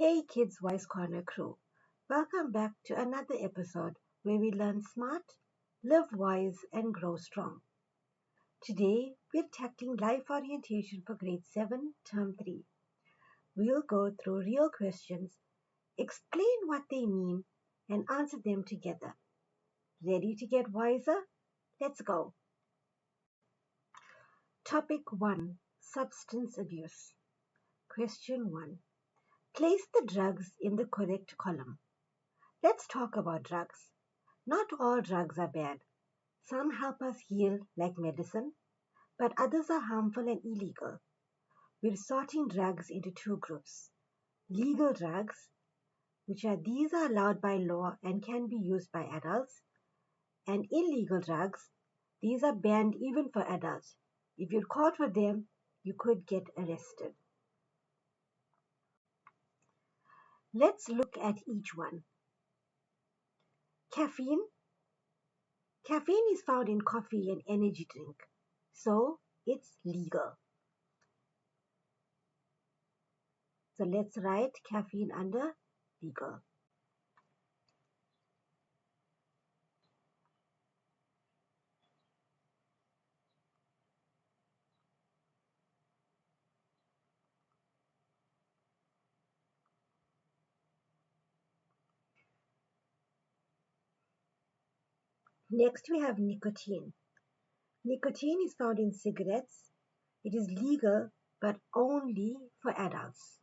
Hey Kids Voice Corner crew, welcome back to another episode where we learn smart, live wise, and grow strong. Today we're tackling life orientation for grade 7, term 3. We'll go through real questions, explain what they mean, and answer them together. Ready to get wiser? Let's go. Topic 1: Substance Abuse. Question 1: Place the drugs in the correct column. Let's talk about drugs. Not all drugs are bad. Some help us heal, like medicine, but others are harmful and illegal. We're sorting drugs into two groups: legal drugs, these are allowed by law and can be used by adults, and illegal drugs, these are banned even for adults. If you're caught with them, you could get arrested. Let's look at each one. Caffeine. Caffeine is found in coffee and energy drink, so it's legal. So let's write caffeine under legal. Next we have nicotine. Nicotine is found in cigarettes. It is legal but only for adults.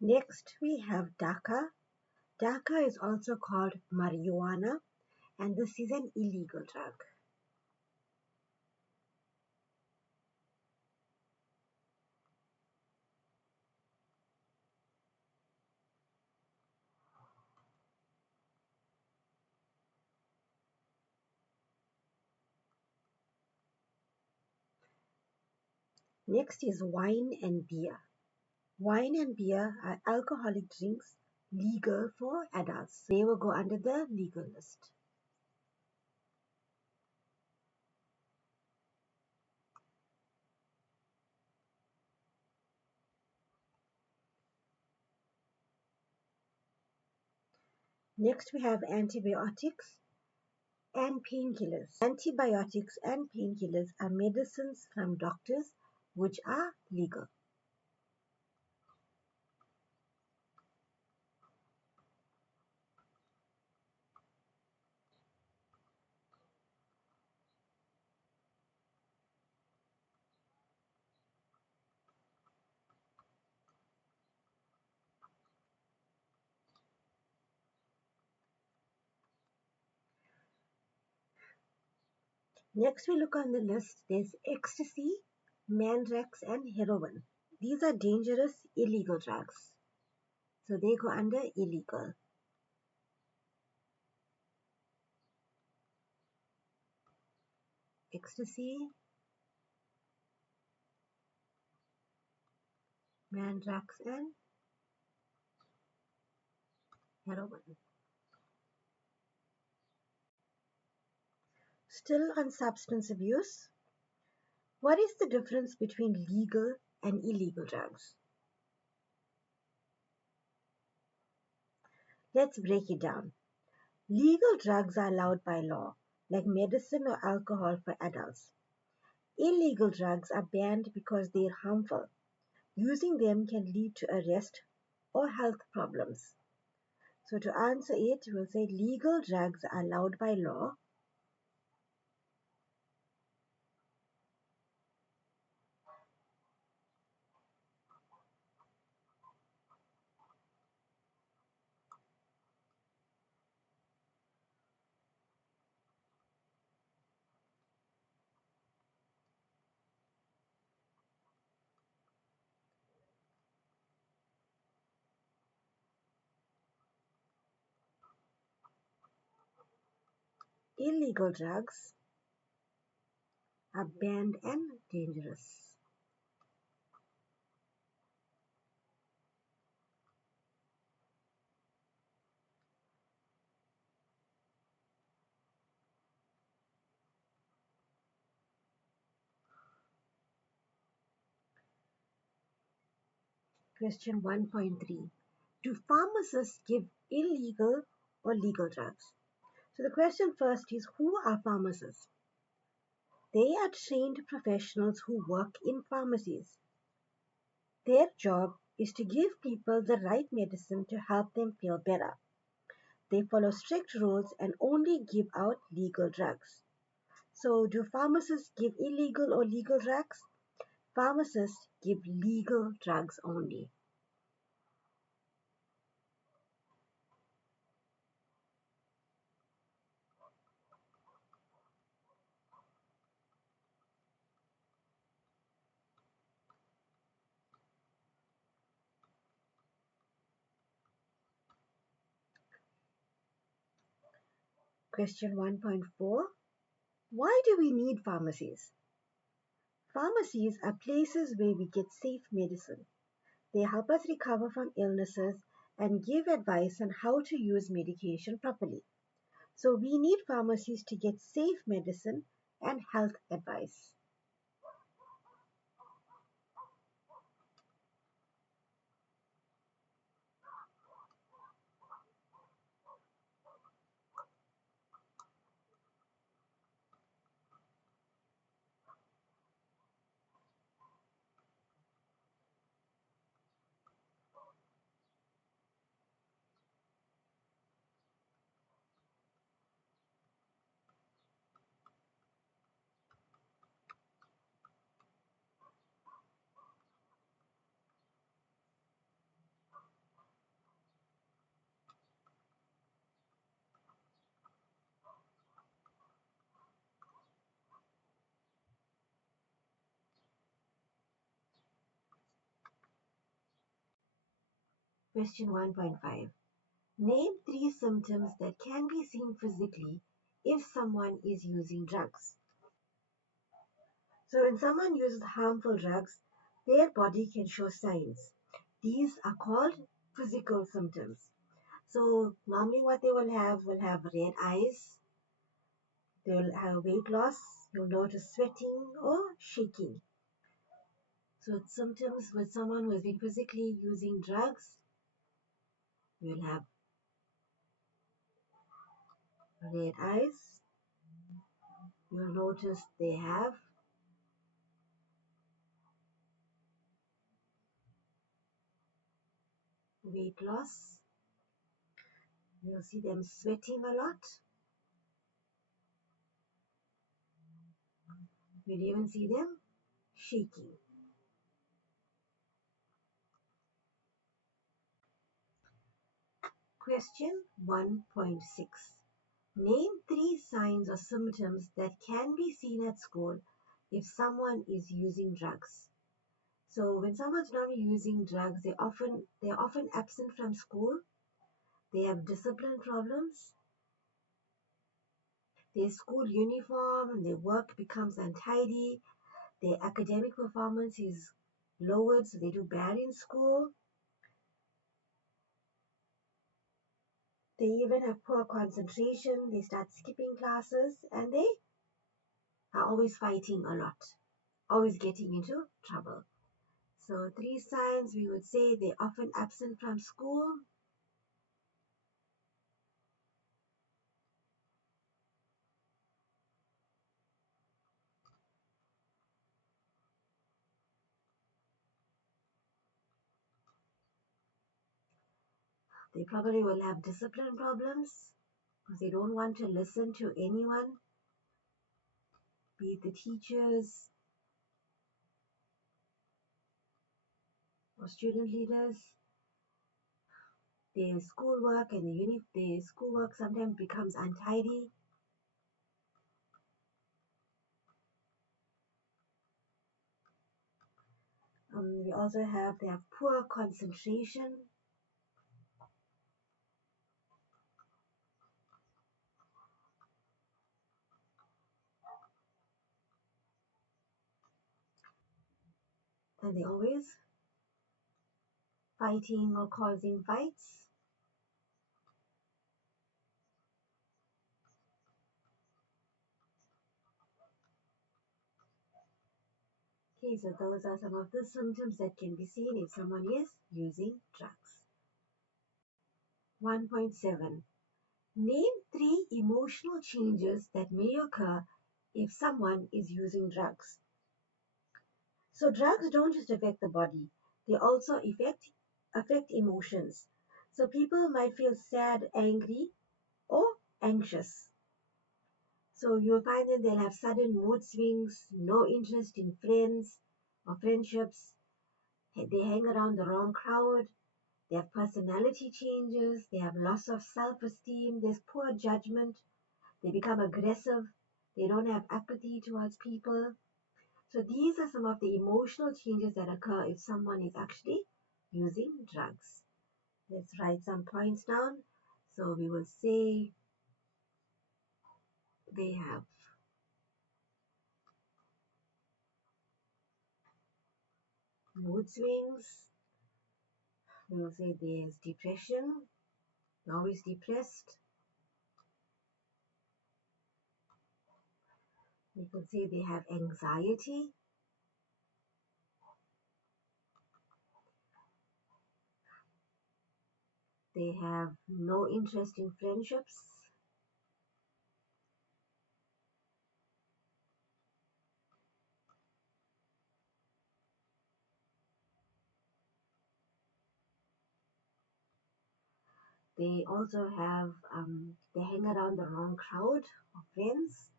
Next we have Dhaka. Dhaka is also called marijuana, and this is an illegal drug. Next is wine and beer. Wine and beer are alcoholic drinks legal for adults. They will go under the legal list. Next we have antibiotics and painkillers. Antibiotics and painkillers are medicines from doctors which are legal. Next we look on the list, there's ecstasy, mandrax and heroin. These are dangerous illegal drugs, so they go under illegal. Ecstasy, mandrax and heroin. Still on substance abuse, what is the difference between legal and illegal drugs? Let's break it down. Legal drugs are allowed by law, like medicine or alcohol for adults. Illegal drugs are banned because they are harmful. Using them can lead to arrest or health problems. So to answer it, we'll say legal drugs are allowed by law. Illegal drugs are banned and dangerous. Question 1.3. Do pharmacists give illegal or legal drugs? So the question first is, who are pharmacists? They are trained professionals who work in pharmacies. Their job is to give people the right medicine to help them feel better. They follow strict rules and only give out legal drugs. So, do pharmacists give illegal or legal drugs? Pharmacists give legal drugs only. Question 1.4. Why do we need pharmacies? Pharmacies are places where we get safe medicine. They help us recover from illnesses and give advice on how to use medication properly. So we need pharmacies to get safe medicine and health advice. Question 1.5. Name three symptoms that can be seen physically if someone is using drugs. So when someone uses harmful drugs, their body can show signs. These are called physical symptoms. So normally what they will have red eyes, they will have weight loss, you'll notice sweating or shaking. So symptoms with someone who has been physically using drugs, you'll have red eyes, you'll notice they have weight loss, you'll see them sweating a lot, you'll even see them shaking. Question 1.6. Name three signs or symptoms that can be seen at school if someone is using drugs. So when someone's not using drugs, they're often absent from school. They have discipline problems. Their school uniform and their work becomes untidy. Their academic performance is lowered, so they do bad in school. They even have poor concentration. They start skipping classes and they are always fighting a lot, always getting into trouble. So three signs we would say: they're often absent from school, they probably will have discipline problems because they don't want to listen to anyone, be it the teachers or student leaders. Their schoolwork and their schoolwork sometimes becomes untidy. We also have they have poor concentration. And they're always fighting or causing fights. Okay, so those are some of the symptoms that can be seen if someone is using drugs. 1.7. Name 3 emotional changes that may occur if someone is using drugs. So drugs don't just affect the body, they also affect emotions. So people might feel sad, angry, or anxious. So you'll find that they'll have sudden mood swings, no interest in friends or friendships. They hang around the wrong crowd. They have personality changes. They have loss of self-esteem. There's poor judgment. They become aggressive. They don't have apathy towards people. So these are some of the emotional changes that occur if someone is actually using drugs. Let's write some points down. So we will say they have mood swings. We will say there's depression, always depressed. We could say they have anxiety. They have no interest in friendships. They also have, they hang around the wrong crowd of friends.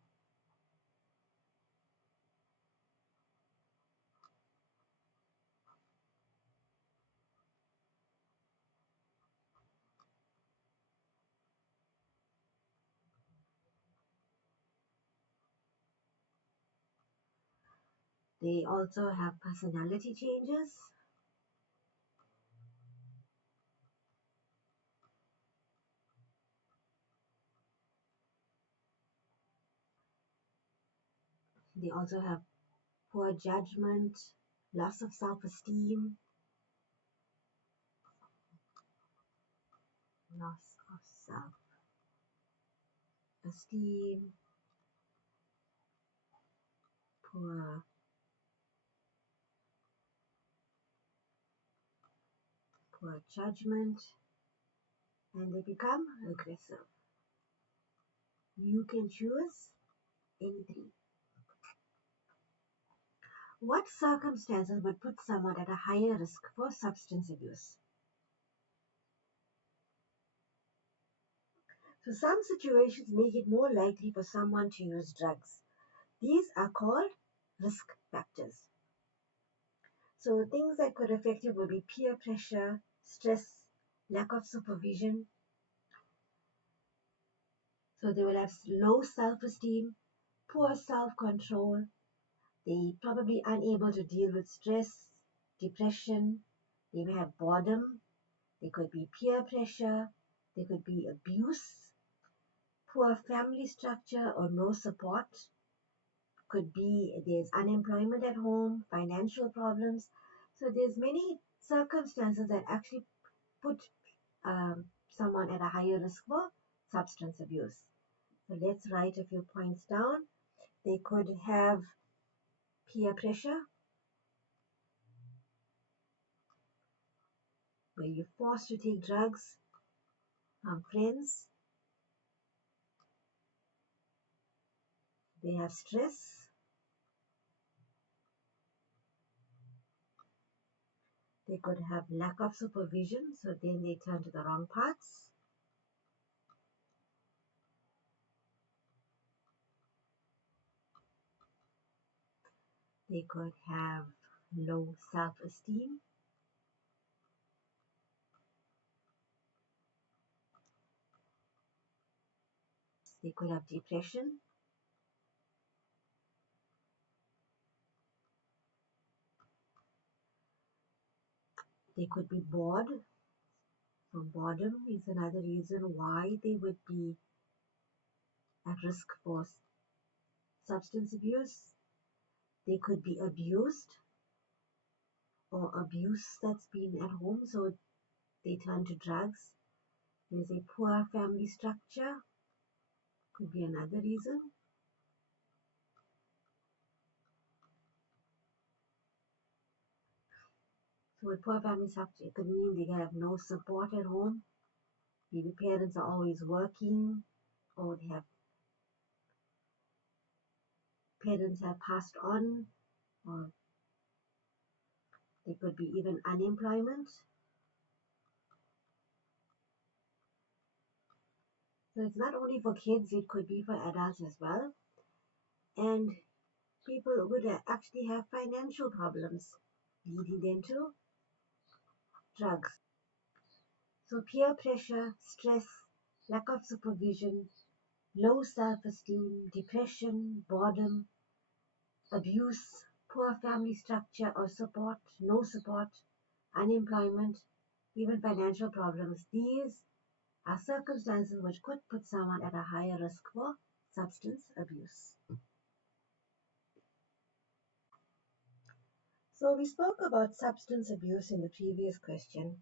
They also have personality changes. They also have poor judgment, loss of self-esteem, loss of self-esteem, poor judgment, and they become aggressive. You can choose any 3. What circumstances would put someone at a higher risk for substance abuse? So some situations make it more likely for someone to use drugs. These are called risk factors. So things that could affect you will be peer pressure, stress, lack of supervision. So they will have low self-esteem, poor self-control. They probably unable to deal with stress, depression. They may have boredom. They could be peer pressure. They could be abuse, poor family structure or no support. Could be there's unemployment at home, financial problems. So there's many circumstances that actually put someone at a higher risk for substance abuse. So let's write a few points down. They could have peer pressure, where you're forced to take drugs from friends. They have stress. They could have lack of supervision, so then they turn to the wrong paths. They could have low self-esteem. They could have depression. They could be bored. So boredom is another reason why they would be at risk for substance abuse. They could be abused or abuse that's been at home, so they turn to drugs. There's a poor family structure, could be another reason. So with poor family structure, it could mean they have no support at home. Maybe parents are always working, or they have parents have passed on, or there could be even unemployment. So it's not only for kids, it could be for adults as well. And people would actually have financial problems, leading them to drugs. So peer pressure, stress, lack of supervision, low self-esteem, depression, boredom, abuse, poor family structure or support, no support, unemployment, even financial problems. These are circumstances which could put someone at a higher risk for substance abuse. So we spoke about substance abuse in the previous question.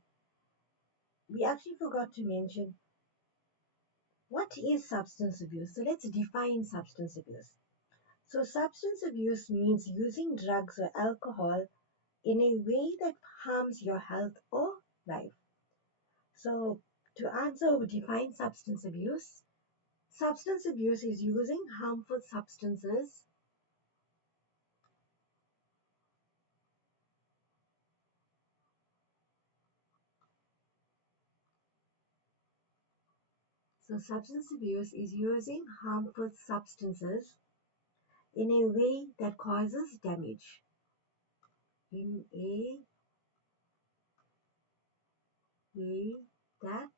We actually forgot to mention what is substance abuse. So let's define substance abuse. So substance abuse means using drugs or alcohol in a way that harms your health or life. So to answer or define substance abuse is using harmful substances So substance abuse is using harmful substances in a way that causes damage. In a way that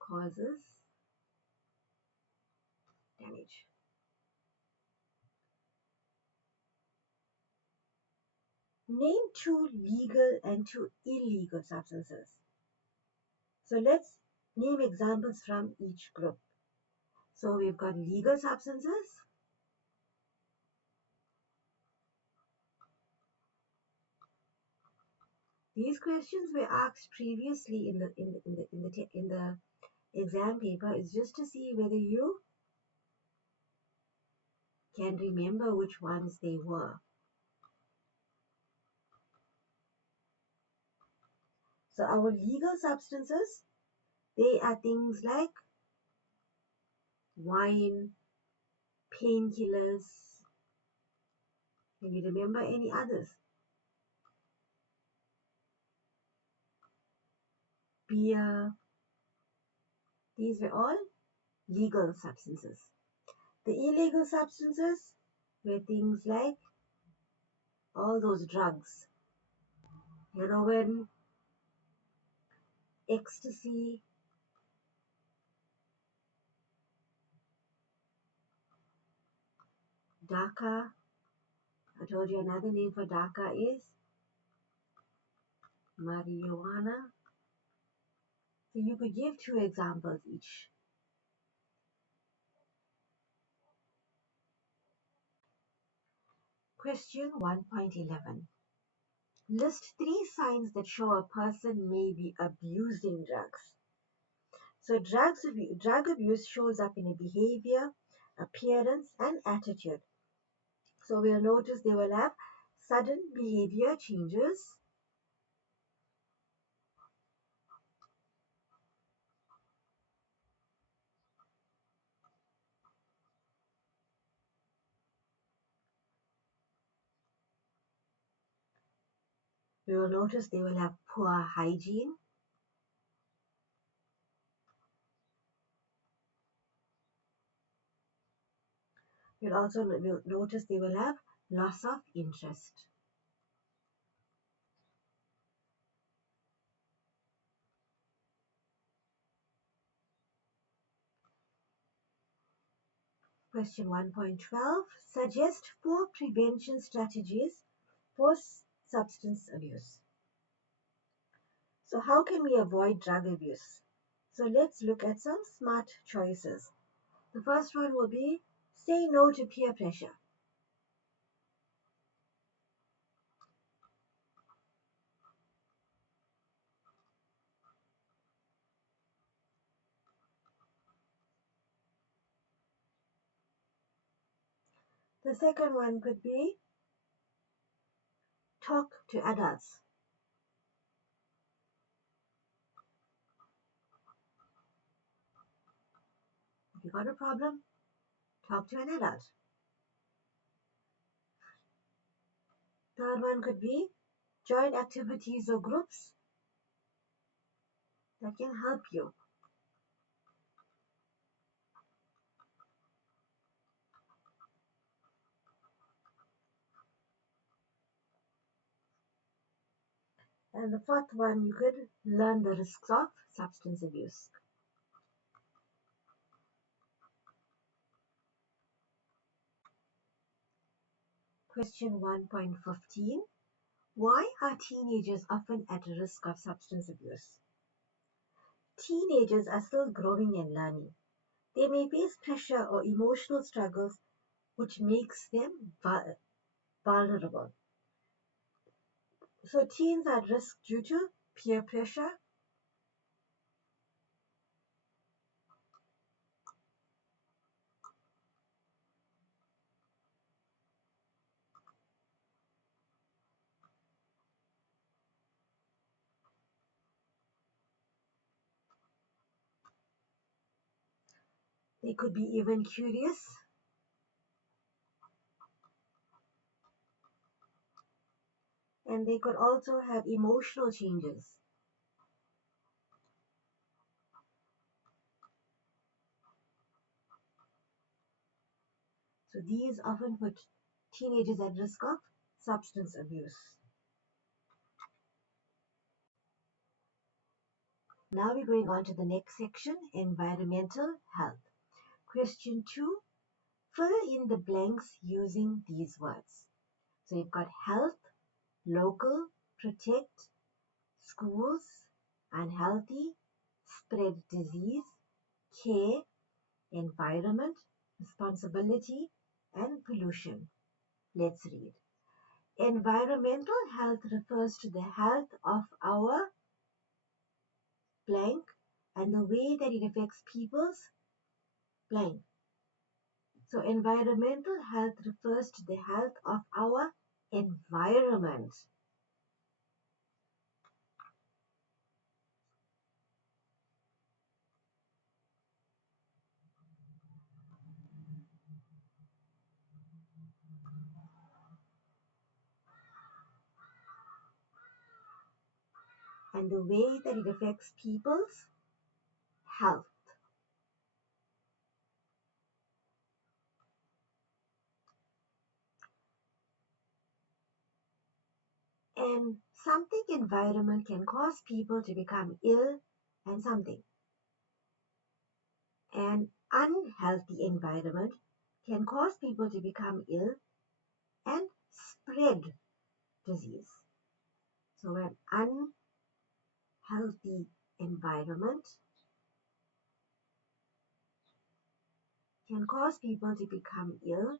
causes damage. Name two legal and two illegal substances. So let's name examples from each group. So we've got legal substances, these questions were asked previously in the exam paper is just to see whether you can remember which ones they were. So our legal substances, they are things like wine, painkillers. Can you remember any others? Beer. These were all legal substances. The illegal substances were things like all those drugs, heroin, ecstasy, Dhaka. I told you another name for Dhaka is marijuana. So you could give two examples each. Question 1.11. List three signs that show a person may be abusing drugs. So drug abuse shows up in a behavior, appearance, and attitude. So we'll notice they will have sudden behavior changes. We will notice they will have poor hygiene. We'll also notice they will have loss of interest. Question 1.12. Suggest 4 prevention strategies for substance abuse. So how can we avoid drug abuse? So let's look at some smart choices. The first one will be say no to peer pressure. The second one could be talk to adults. If you got a problem, talk to an adult. Third one could be join activities or groups that can help you. And the fourth one, you could learn the risks of substance abuse. Question 1.15. Why are teenagers often at risk of substance abuse? Teenagers are still growing and learning. They may face pressure or emotional struggles which makes them vulnerable. So teens are at risk due to peer pressure, they could be even curious, and they could also have emotional changes. So these often put teenagers at risk of substance abuse. Now we're going on to the next section, environmental health. Question 2, fill in the blanks using these words. So you've got health, local, protect, schools, unhealthy, spread disease, care, environment, responsibility, and pollution. Let's read. Environmental health refers to the health of our blank and the way that it affects people's blank. So environmental health refers to the health of our environment. And the way that it affects people's health. And something environment can cause people to become ill and something. An unhealthy environment can cause people to become ill and spread disease. So an unhealthy environment can cause people to become ill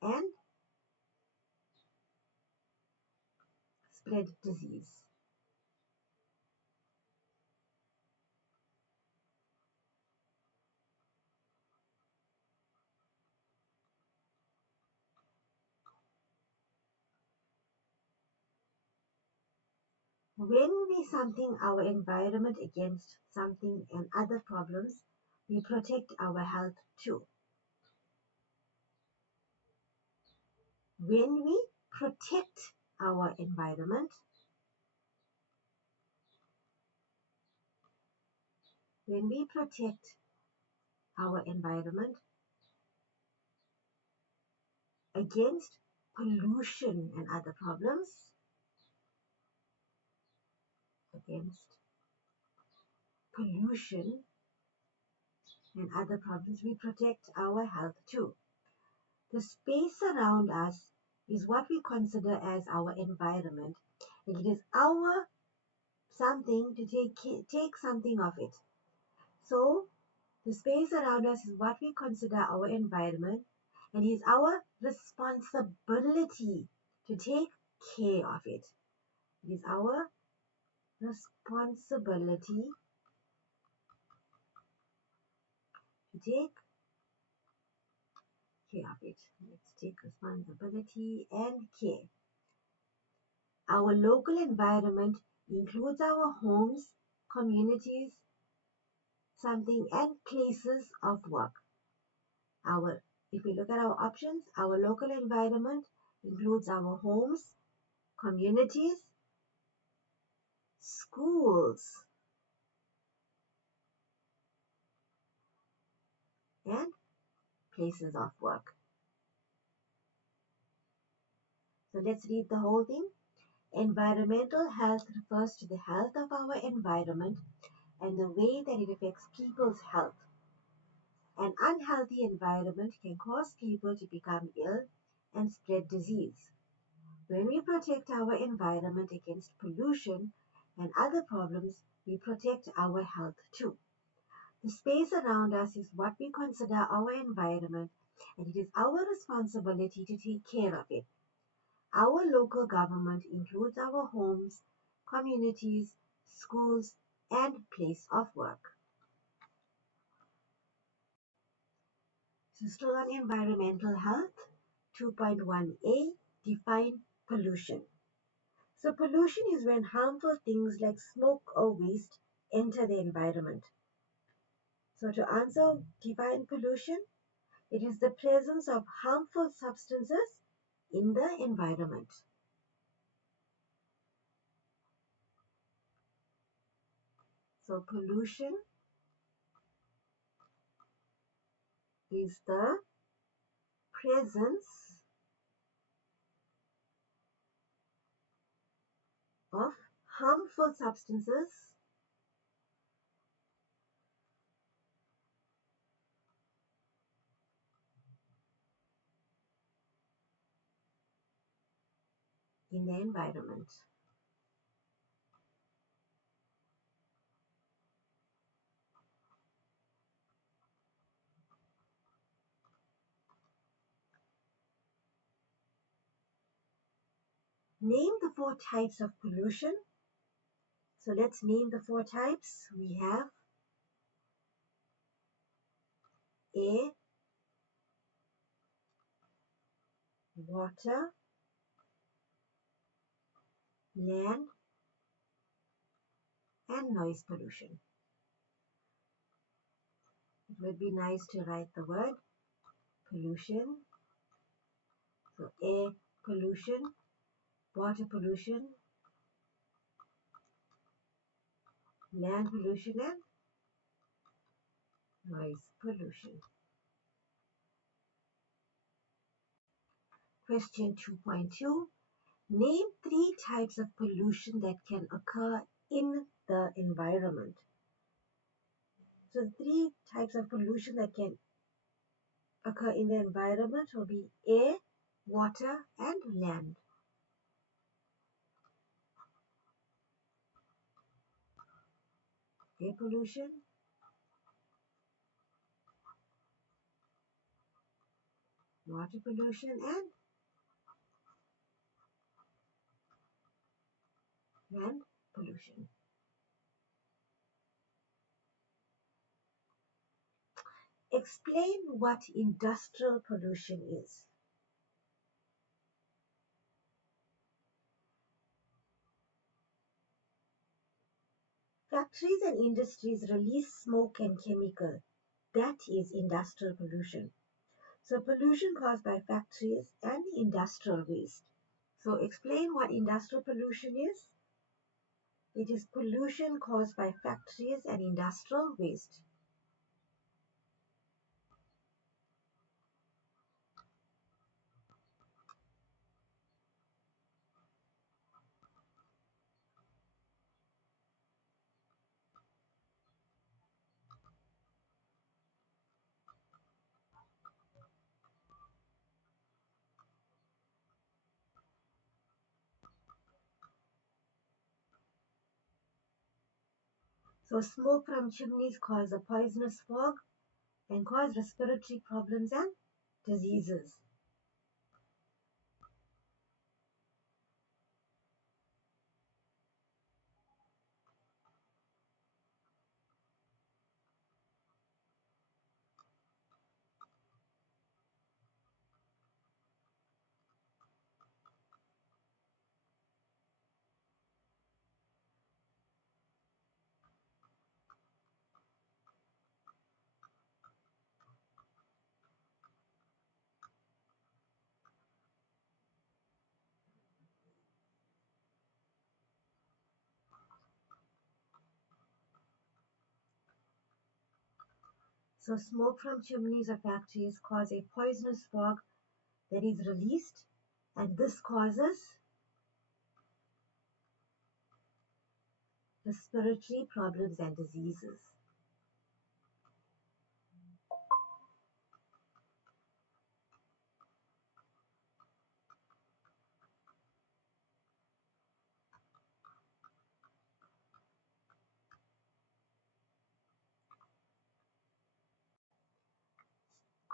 and spread disease. When we something our environment against something and other problems, we protect our health too. When we protect our environment, when we protect our environment against pollution and other problems, against pollution and other problems, we protect our health too. The space around us is what we consider as our environment, and it is our something to take something of it. So the space around us is what we consider our environment, and it is our responsibility to take care of it. It is our responsibility to take care of it. Let's take responsibility and care. Our local environment includes our homes, communities, something, and places of work. If we look at our options, our local environment includes our homes, communities, schools, and places of work. So let's read the whole thing. Environmental health refers to the health of our environment and the way that it affects people's health. An unhealthy environment can cause people to become ill and spread disease. When we protect our environment against pollution and other problems, we protect our health too. The space around us is what we consider our environment, and it is our responsibility to take care of it. Our local government includes our homes, communities, schools, and place of work. So still on environmental health, 2.1a, define pollution. So pollution is when harmful things like smoke or waste enter the environment. So to answer define pollution, it is the presence of harmful substances in the environment. So pollution is the presence of harmful substances in the environment. Name the four types of pollution. So let's name the four types. We have air, water, land, and noise pollution. It would be nice to write the word pollution. So air pollution, water pollution, land pollution, and noise pollution. Question 2.2. Name three types of pollution that can occur in the environment. So three types of pollution that can occur in the environment will be air, water, and land. Air pollution, water pollution, and land pollution. Explain what industrial pollution is. Factories and industries release smoke and chemical. That is industrial pollution. So pollution caused by factories and industrial waste. So explain what industrial pollution is. It is pollution caused by factories and industrial waste. So smoke from chimneys cause a poisonous fog and cause respiratory problems and diseases. So smoke from chimneys or factories cause a poisonous fog that is released, and this causes respiratory problems and diseases.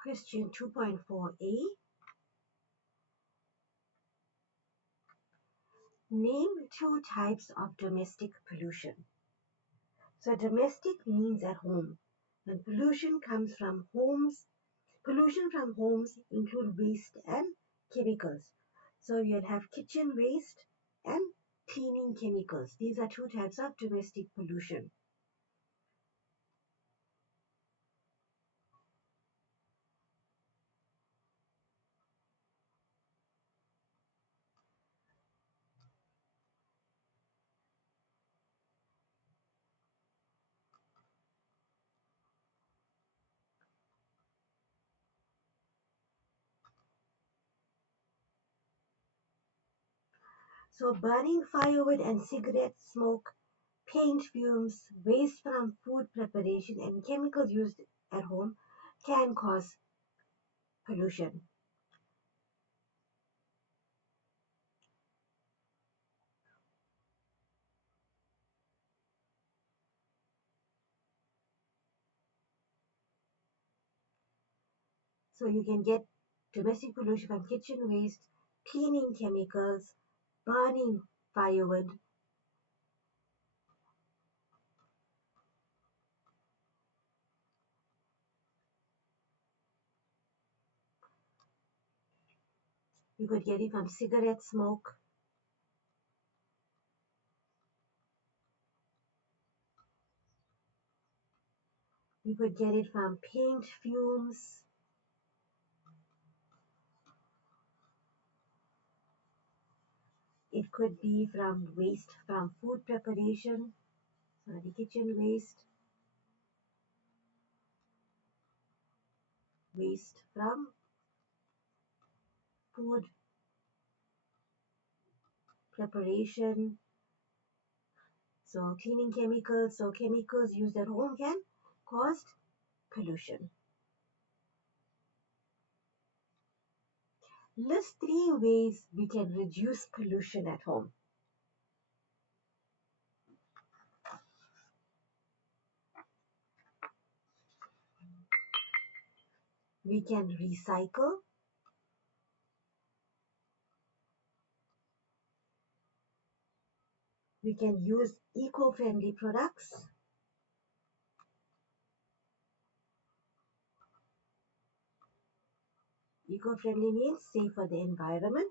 Question 2.4a. Name two types of domestic pollution. So domestic means at home. When pollution comes from homes, pollution from homes include waste and chemicals. So you'll have kitchen waste and cleaning chemicals. These are two types of domestic pollution. So burning firewood and cigarette smoke, paint fumes, waste from food preparation, and chemicals used at home can cause pollution. So you can get domestic pollution from kitchen waste, cleaning chemicals, burning firewood. You could get it from cigarette smoke. You could get it from paint fumes. It could be from waste from food preparation, so the kitchen waste, waste from food preparation, so cleaning chemicals, so chemicals used at home can cause pollution. List 3 ways we can reduce pollution at home. We can recycle. We can use eco-friendly products. Eco-friendly means safe for the environment.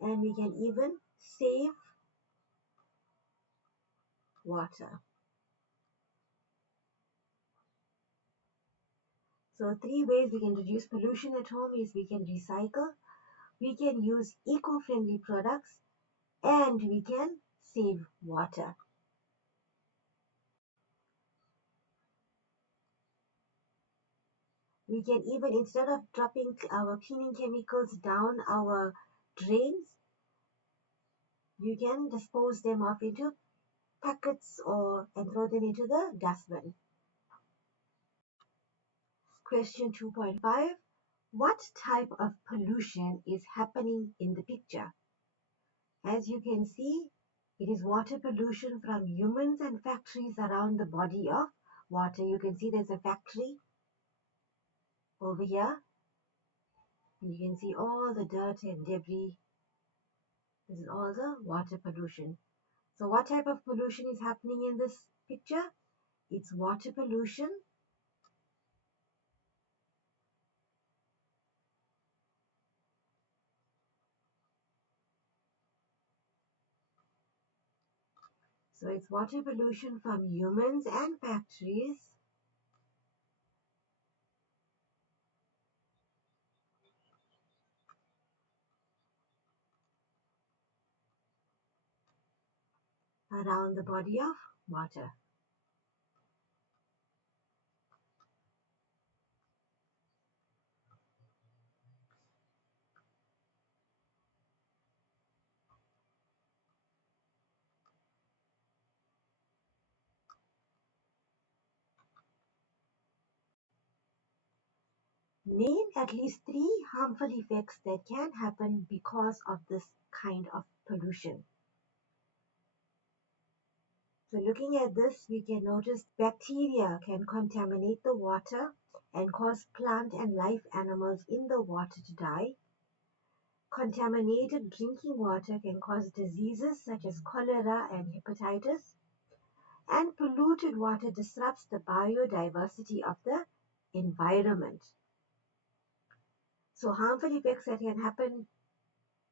And we can even save water. So 3 ways we can reduce pollution at home is we can recycle, we can use eco-friendly products, and we can save water. We can even, instead of dropping our cleaning chemicals down our drains, you can dispose them off into packets and throw them into the dustbin. Question 2.5. What type of pollution is happening in the picture? As you can see, it is water pollution from humans and factories around the body of water. You can see there's a factory over here. And you can see all the dirt and debris. This is all the water pollution. So what type of pollution is happening in this picture? It's water pollution. So it's water pollution from humans and factories. around the body of water. Name at least 3 harmful effects that can happen because of this kind of pollution. So looking at this, we can notice bacteria can contaminate the water and cause plant and life animals in the water to die. Contaminated drinking water can cause diseases such as cholera and hepatitis. And polluted water disrupts the biodiversity of the environment. So harmful effects that can happen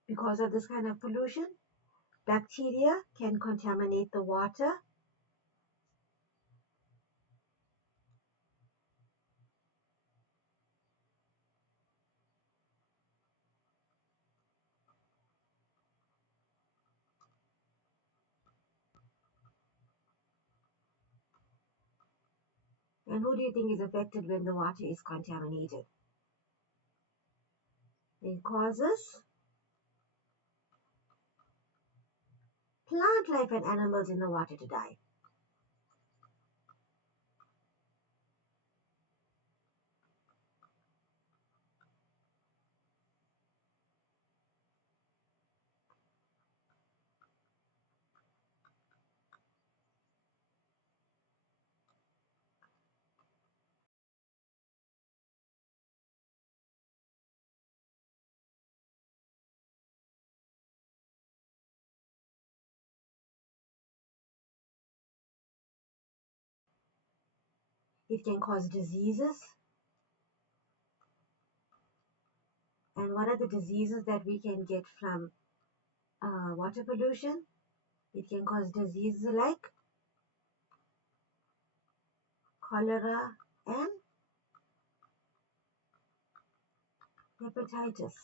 because of this kind of pollution: bacteria can contaminate the water. And who do you think is affected when the water is contaminated? It causes plant life and animals in the water to die. It can cause diseases. And what are the diseases that we can get from water pollution? It can cause diseases like cholera and hepatitis.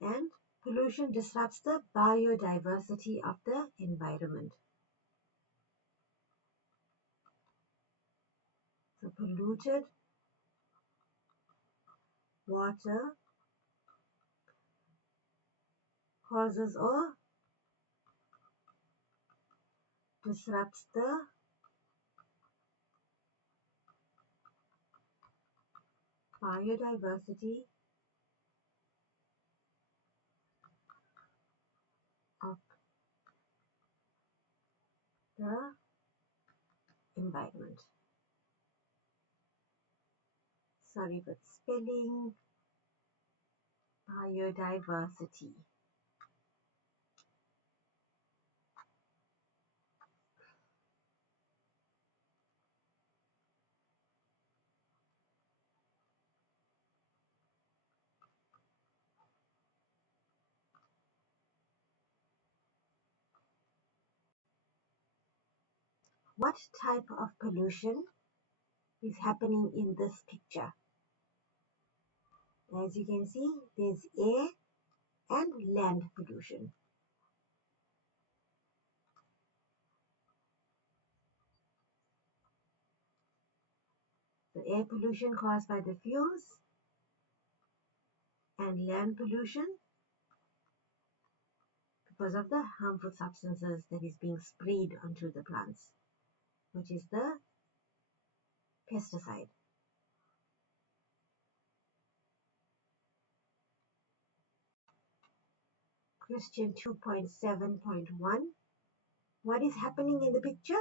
And pollution disrupts the biodiversity of the environment. So polluted water causes or disrupts the biodiversity of the environment. Sorry for spelling. Biodiversity. What type of pollution is happening in this picture? As you can see, there's air and land pollution. The air pollution caused by the fumes, and land pollution because of the harmful substances that is being sprayed onto the plants, which is the pesticide. Question 2.7.1. What is happening in the picture?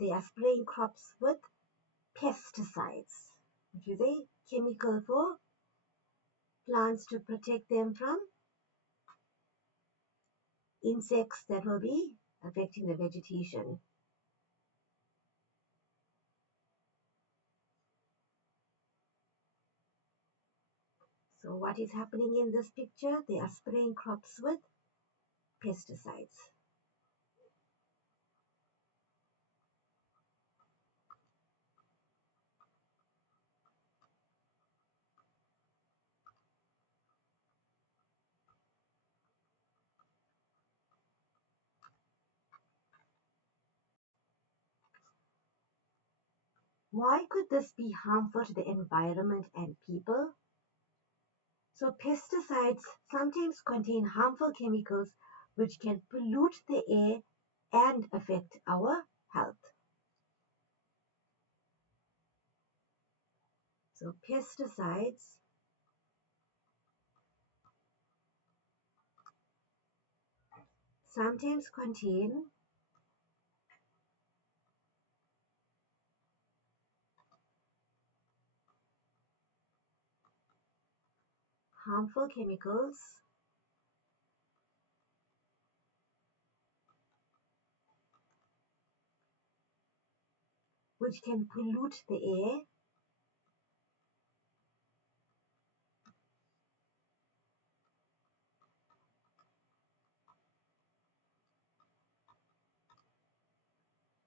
They are spraying crops with pesticides, which is a chemical for plants to protect them from insects that will be affecting the vegetation. So what is happening in this picture? They are spraying crops with pesticides. Why could this be harmful to the environment and people? So pesticides sometimes contain harmful chemicals which can pollute the air and affect our health. So pesticides sometimes contain harmful chemicals which can pollute the air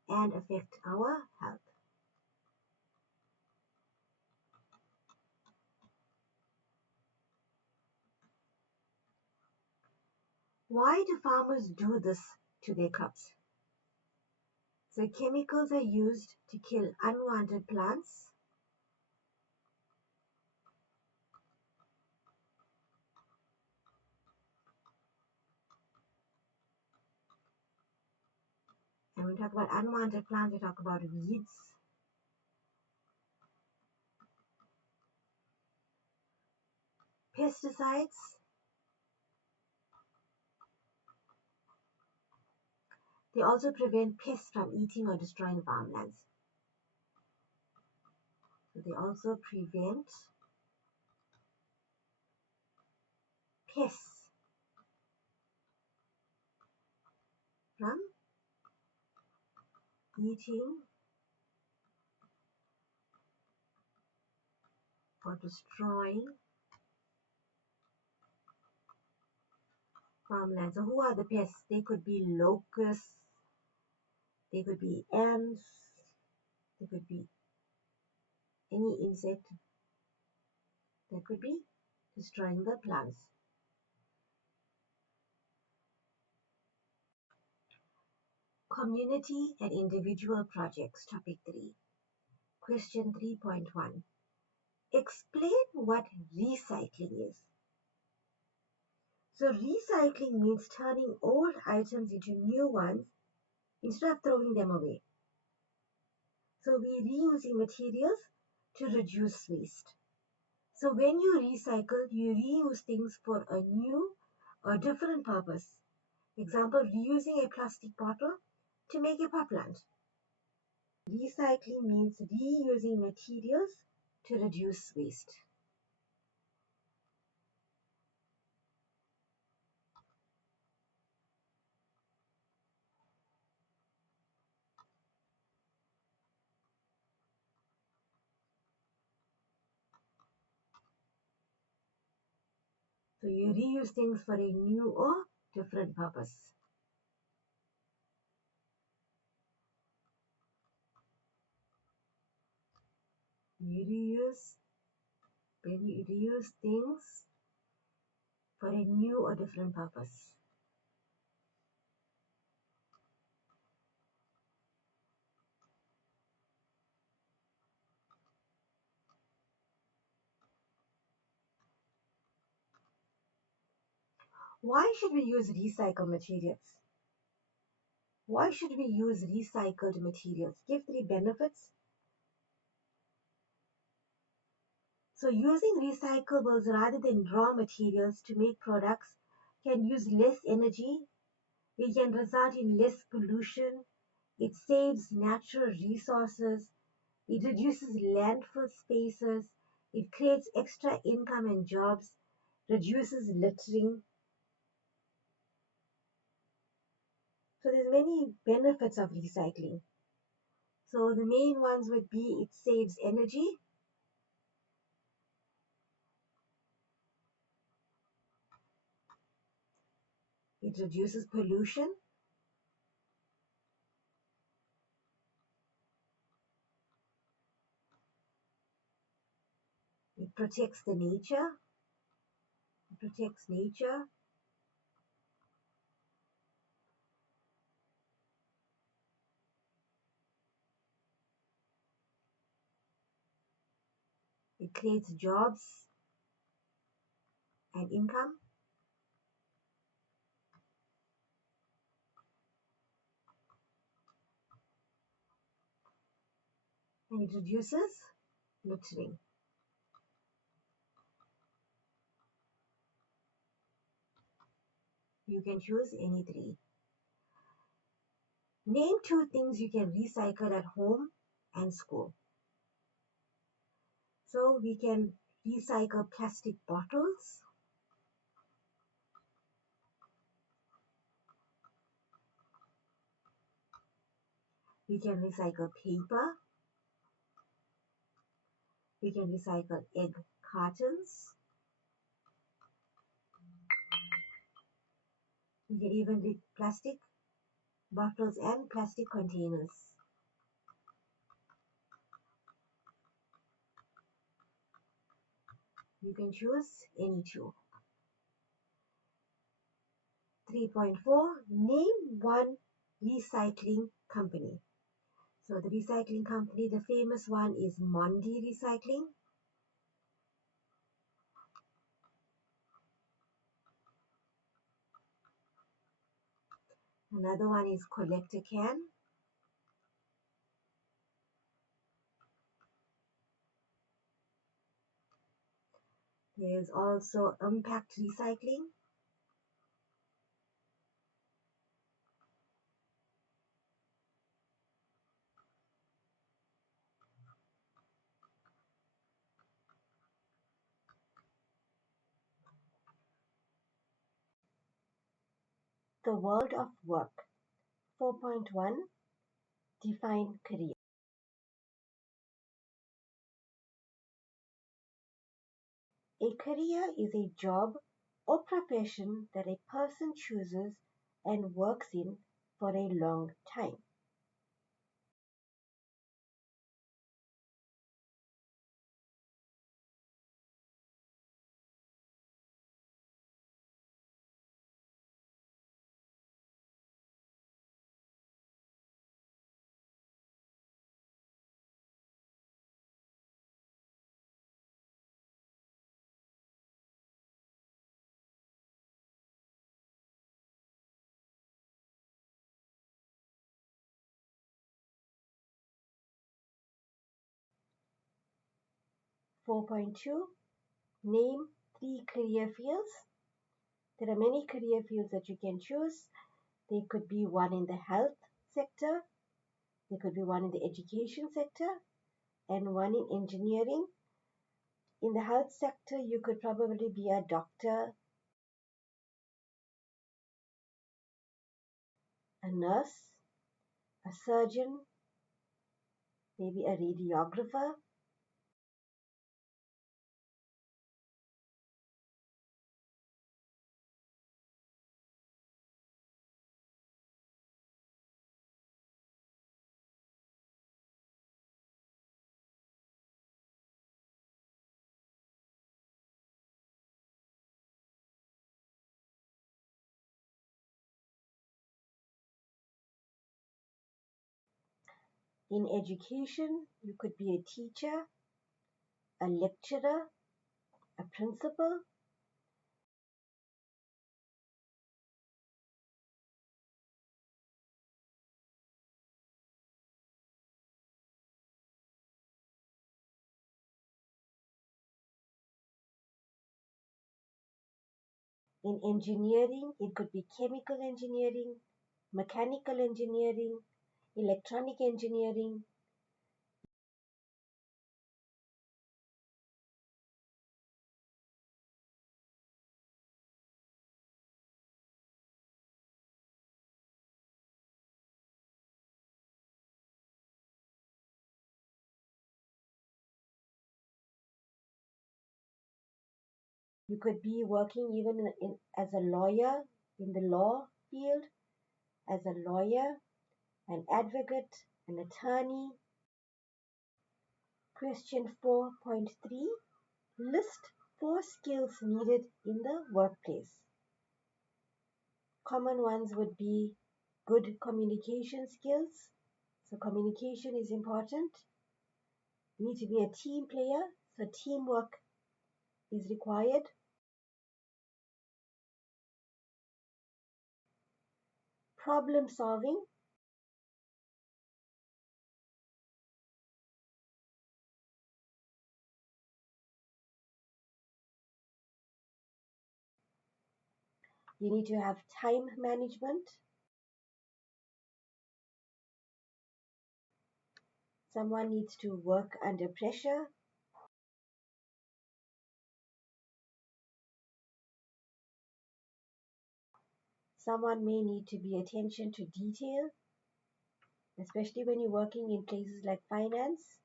and affect our health. Why do farmers do this to their crops? So chemicals are used to kill unwanted plants and when we talk about unwanted plants, we talk about weeds, pesticides, they also prevent pests from eating or destroying farmlands. So they also prevent pests from eating or destroying farmland. So who are the pests? They could be locusts, they could be ants, they could be any insect that could be destroying the plants. Community and individual projects, topic 3. Question 3.1. Explain what recycling is. So recycling means turning old items into new ones instead of throwing them away. So we're reusing materials to reduce waste. So when you recycle, you reuse things for a new or different purpose. Example, reusing a plastic bottle to make a pot plant. Recycling means reusing materials to reduce waste. So you reuse things for a new or different purpose. When you reuse things for a new or different purpose. Why should we use recycled materials? Why should we use recycled materials? Give 3 benefits. So using recyclables rather than raw materials to make products can use less energy. It can result in less pollution. It saves natural resources. It reduces landfill spaces. It creates extra income and jobs, reduces littering. So there's many benefits of recycling. So the main ones would be it saves energy, it reduces pollution, it protects the nature, it protects nature, It creates jobs and income. And it reduces littering. You can choose any three. Name 2 things you can recycle at home and school. So we can recycle plastic bottles. We can recycle paper. We can recycle egg cartons. We can even plastic bottles and plastic containers. You can choose any 2. 3.4. Name 1 recycling company. So the recycling company, the famous one is Mondi Recycling. Another one is Collector Can. There's also Impact Recycling. The world of work. 4.1. Define career. A career is a job or profession that a person chooses and works in for a long time. Four point two. Name 3 career fields. There are many career fields that you can choose. There could be one in the health sector, there could be one in the education sector, and one in engineering. In the health sector, you could probably be a doctor, a nurse, a surgeon, maybe a radiographer. In education, you could be a teacher, a lecturer, a principal. In engineering, it could be chemical engineering, mechanical engineering, electronic engineering. You could be working even as a lawyer in the law field, as a lawyer, an advocate, an attorney. Question 4.3. List 4 skills needed in the workplace. Common ones would be good communication skills. So communication is important. You need to be a team player, So teamwork is required. Problem solving. You need to have time management. Someone needs to work under pressure. Someone may need to be attention to detail, especially when you're working in places like finance.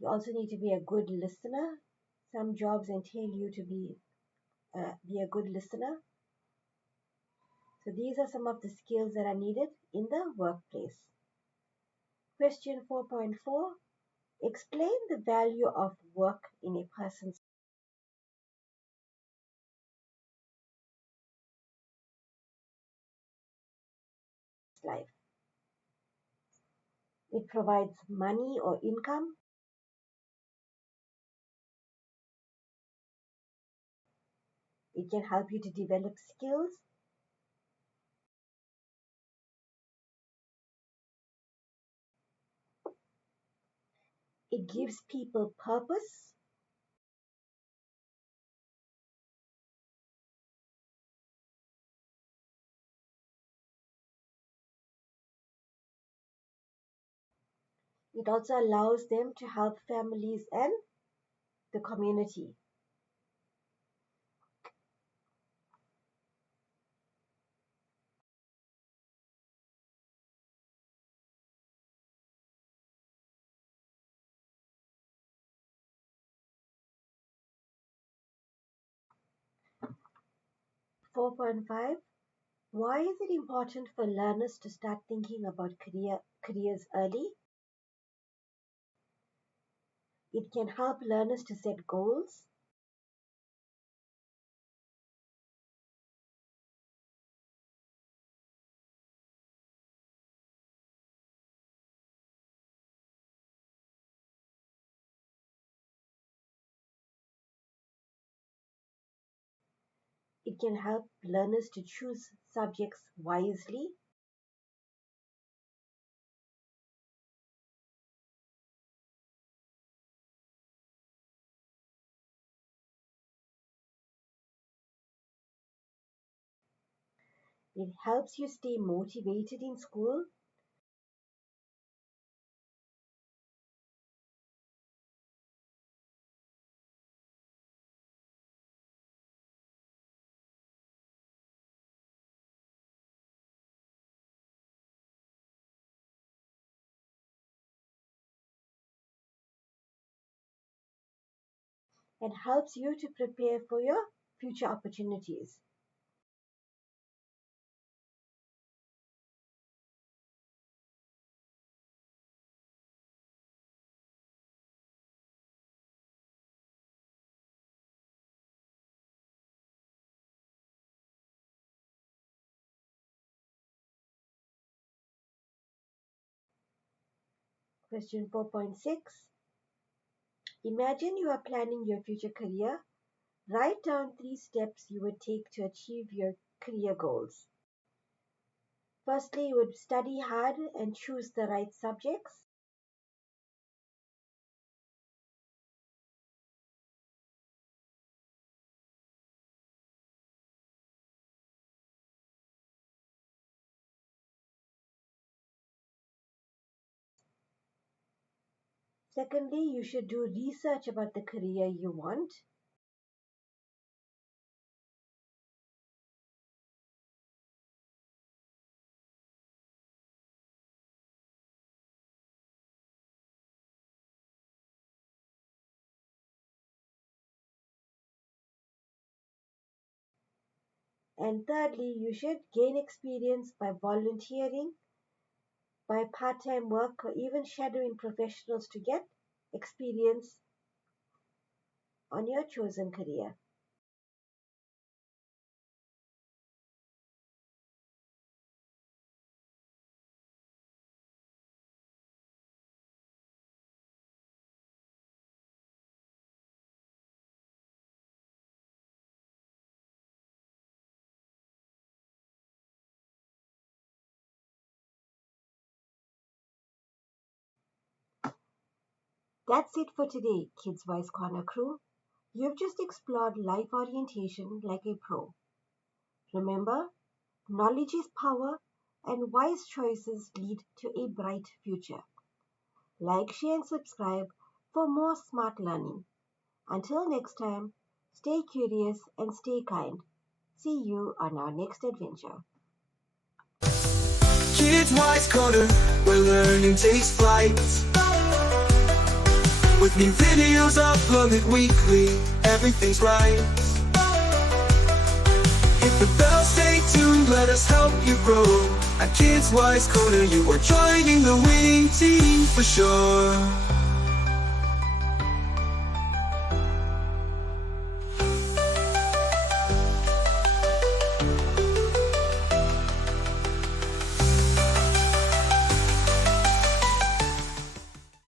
You also need to be a good listener. Some jobs entail you to be a good listener. So these are some of the skills that are needed in the workplace. Question 4.4. Explain the value of work in a person's life. It provides money or income. It can help you to develop skills. It gives people purpose. It also allows them to help families and the community. Four point five. Why is it important for learners to start thinking about careers early? It can help learners to set goals. It can help learners to choose subjects wisely. It helps you stay motivated in school. And helps you to prepare for your future opportunities. Question 4.6. Imagine you are planning your future career. Write down 3 steps you would take to achieve your career goals. Firstly, you would study hard and choose the right subjects. Secondly, you should do research about the career you want. And thirdly, you should gain experience by volunteering, by part time work, or even shadowing professionals to get experience on your chosen career. That's it for today, Kids Wise Corner crew. You've just explored life orientation like a pro. Remember, knowledge is power, and wise choices lead to a bright future. Like, share, and subscribe for more smart learning. Until next time, stay curious and stay kind. See you on our next adventure. Kids Wise Corner, where learning takes flight. With new videos uploaded weekly, everything's right. Hit the bell, stay tuned, let us help you grow. At Kids Wise Corner, you are joining the winning team for sure.